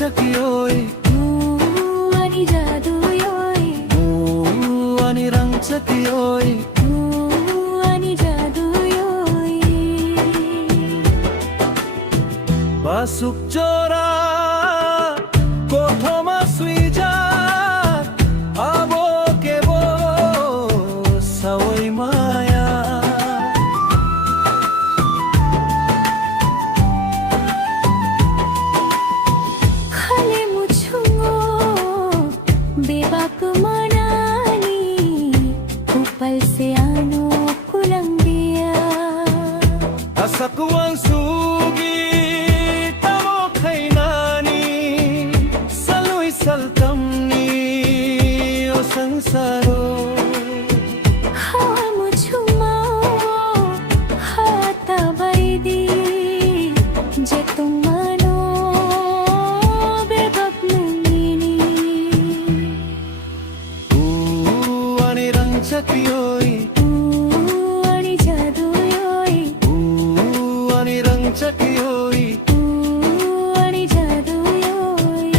चकियोय आणि जादूयोय आणि रंग चकियोय आणि जादूयोय Pasuk jora kothoma suija abo kebo sawai maya khale muchungo bebak manani upal se ano kulang dia asakuang sugi saltamni o sansaro hawa muchuma hata baidi je tumano bebak nangini ani rang chakiyoy ani jaduyoy ani rang chakiyoy ani jaduyoy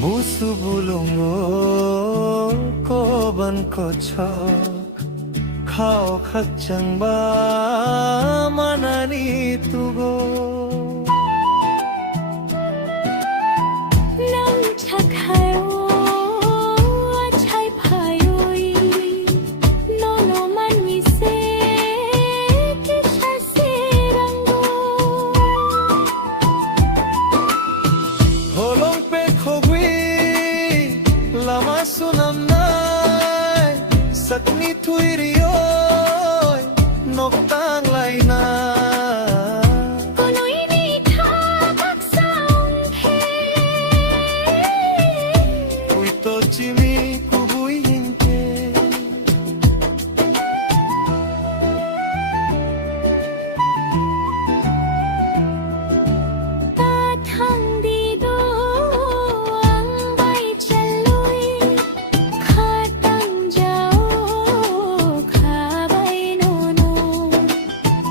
Musuh bulungo koban kocok kau kacang ba manani tugo nang chakhayo achai phayoi nono man mi se kisha se rango holong pe khogwi lama sunam nai sakni thuiriyoy noktang laina konoi ni tha bak saung he kuito chimi kubui hinte ta thang di do ang bai chaloi kha tang jao kha bai no no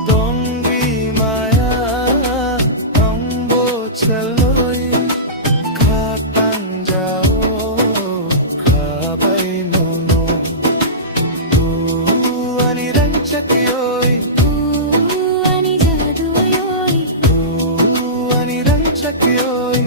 Dongri maya ambo chaloy khatang jao khabai no no ani rang chakiyoy ani jaduyoy ani rang chakiyoy